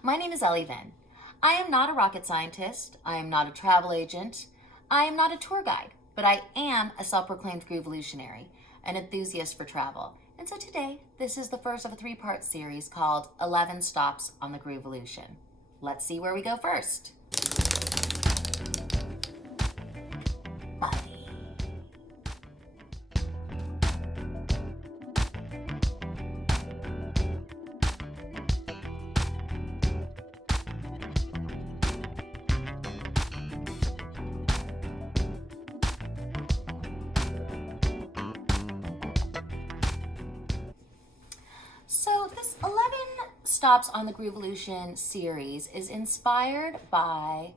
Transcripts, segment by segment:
My name is Ellie Then. I am not a rocket scientist. I am not a travel agent. I am not a tour guide, but I am a self-proclaimed groovalutionary, an enthusiast for travel. And so today, this is the first of a three-part series called 11 Stops on the Groovalution. Let's see where we go first. Bali. So this 11 Stops on the Groovalution series is inspired by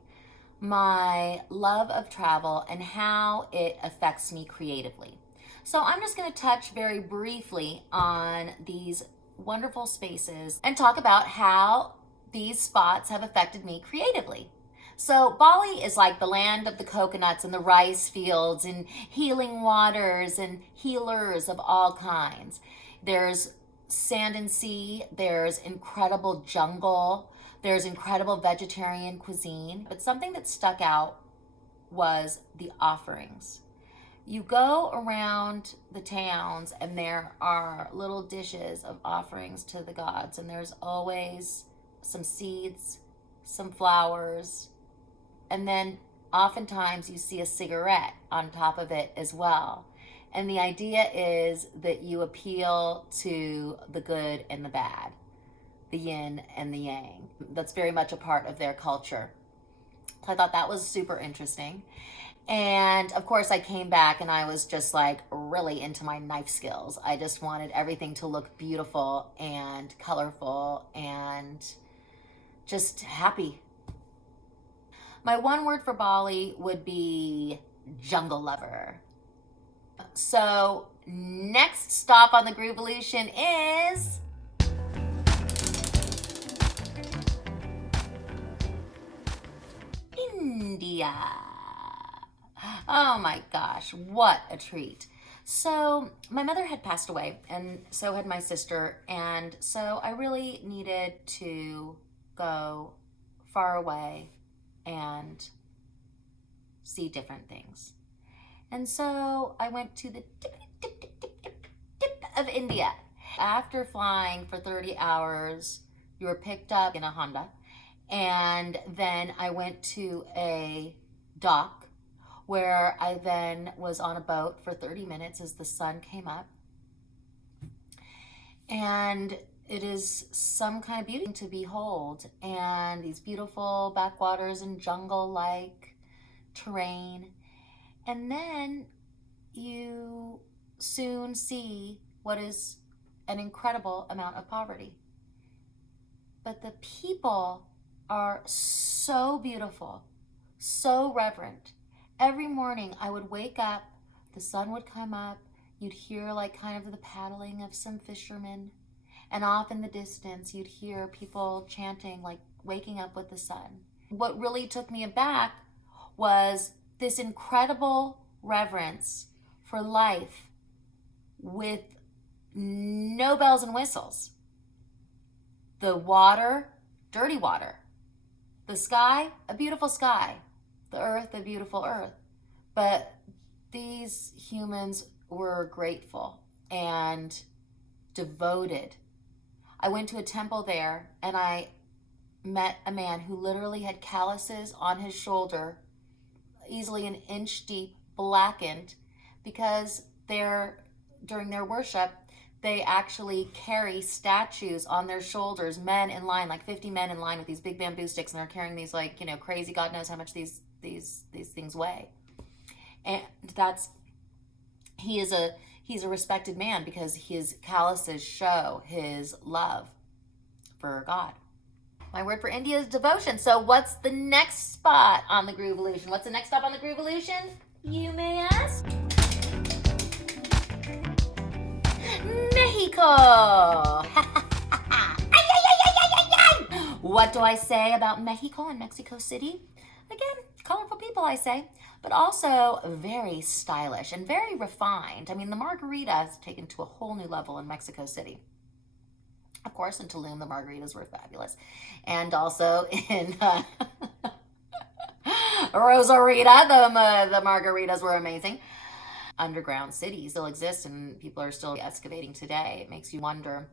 my love of travel and how it affects me creatively. So I'm just going to touch very briefly on these wonderful spaces and talk about how these spots have affected me creatively. So Bali is like the land of the coconuts and the rice fields and healing waters and healers of all kinds. There's sand and sea, there's incredible jungle, there's incredible vegetarian cuisine, but something that stuck out was the offerings. You go around the towns and there are little dishes of offerings to the gods, and there's always some seeds, some flowers, and then oftentimes you see a cigarette on top of it as well. And the idea is that you appeal to the good and the bad, the yin and the yang. That's very much a part of their culture. So I thought that was super interesting. And of course, I came back and I was just like really into my knife skills. I just wanted everything to look beautiful and colorful and just happy. My one word for Bali would be jungle lover. So next stop on the Groovalution is India. Oh my gosh, what a treat. So my mother had passed away and so had my sister, and so I really needed to go far away and see different things. And so I went to the tip of India. After flying for 30 hours, you were picked up in a Honda. And then I went to a dock where I then was on a boat for 30 minutes as the sun came up. And it is some kind of beauty to behold. And these beautiful backwaters and jungle-like terrain. And then you soon see what is an incredible amount of poverty. But the people are so beautiful, so reverent. Every morning I would wake up, the sun would come up, you'd hear like kind of the paddling of some fishermen, and off in the distance you'd hear people chanting, like waking up with the sun. What really took me aback was this incredible reverence for life with no bells and whistles. The water, dirty water. The sky, a beautiful sky. The earth, a beautiful earth. But these humans were grateful and devoted. I went to a temple there and I met a man who literally had calluses on his shoulder, easily an inch deep, blackened, because during their worship, they actually carry statues on their shoulders, men in line, like 50 men in line with these big bamboo sticks, and they're carrying these like, crazy, God knows how much these things weigh. And he's a respected man because his calluses show his love for God. My word for India is devotion. So what's the next spot on the Groovalution? What's the next stop on the Groovalution, you may ask? Mexico! What do I say about Mexico and Mexico City? Again, colorful people, I say, but also very stylish and very refined. I mean, the margarita is taken to a whole new level in Mexico City. Of course, in Tulum, the margaritas were fabulous. And also in Rosarita, the margaritas were amazing. Underground cities still exist and people are still excavating today. It makes you wonder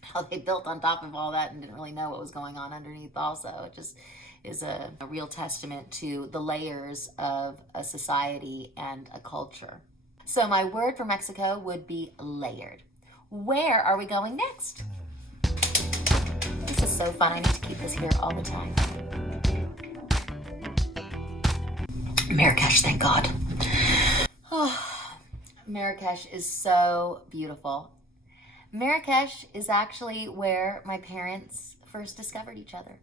how they built on top of all that and didn't really know what was going on underneath also. It just is a real testament to the layers of a society and a culture. So my word for Mexico would be layered. Where are we going next? This is so fun. I need to keep this here all the time. Marrakesh, thank God. Oh, Marrakesh is so beautiful. Marrakesh is actually where my parents first discovered each other.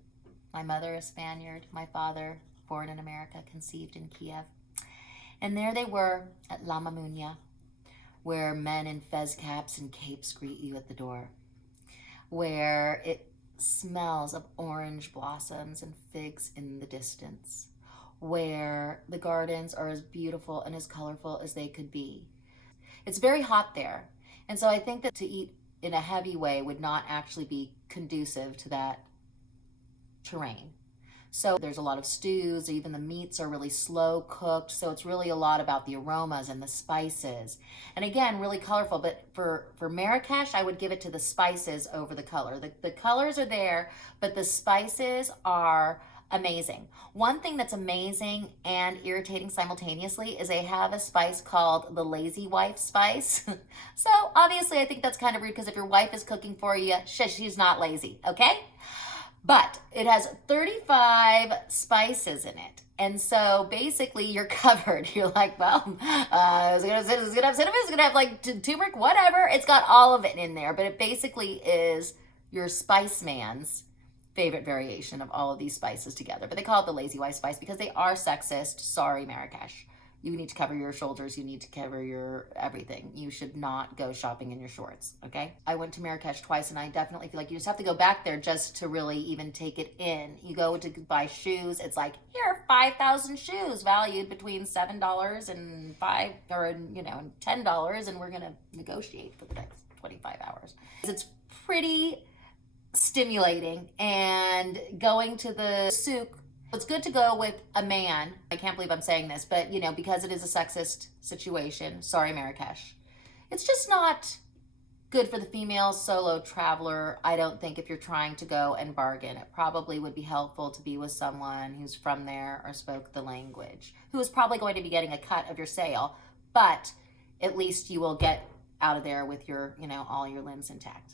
My mother, a Spaniard, my father, born in America, conceived in Kiev. And there they were at La Mamunia, where men in fez caps and capes greet you at the door, where it smells of orange blossoms and figs in the distance, where the gardens are as beautiful and as colorful as they could be. It's very hot there. And so I think that to eat in a heavy way would not actually be conducive to that terrain. So there's a lot of stews, even the meats are really slow cooked. So it's really a lot about the aromas and the spices. And again, really colorful. But for Marrakesh, I would give it to the spices over the color. The colors are there, but the spices are amazing. One thing that's amazing and irritating simultaneously is they have a spice called the lazy wife spice. So obviously I think that's kind of rude because if your wife is cooking for you, she's not lazy, okay? But it has 35 spices in it. And so basically you're covered. You're like, well, it's gonna have cinnamon, it's gonna have like turmeric, whatever. It's got all of it in there, but it basically is your spice man's favorite variation of all of these spices together. But they call it the lazy wife spice because they are sexist. Sorry, Marrakesh. You need to cover your shoulders. You need to cover your everything. You should not go shopping in your shorts, okay? I went to Marrakesh twice, and I definitely feel like you just have to go back there just to really even take it in. You go to buy shoes. It's like, here are 5,000 shoes valued between $7 and $10, and we're going to negotiate for the next 25 hours. It's pretty stimulating, and going to the souk, it's good to go with a man. I can't believe I'm saying this, but because it is a sexist situation, sorry Marrakesh, it's just not good for the female solo traveler. I don't think if you're trying to go and bargain, it probably would be helpful to be with someone who's from there or spoke the language, who is probably going to be getting a cut of your sale, but at least you will get out of there with your, all your limbs intact.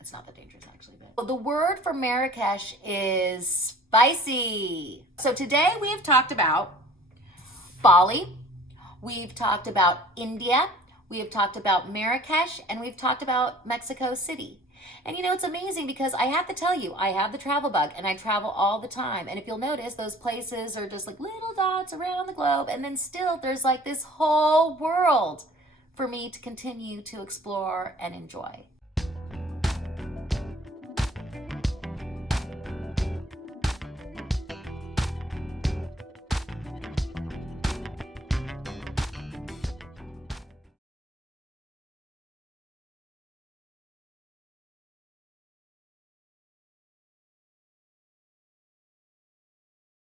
It's not that dangerous, actually. But the word for Marrakesh is spicy. So today we have talked about Bali, we've talked about India, we have talked about Marrakesh, and we've talked about Mexico City. And it's amazing because I have to tell you, I have the travel bug and I travel all the time. And if you'll notice, those places are just like little dots around the globe. And then still there's like this whole world for me to continue to explore and enjoy.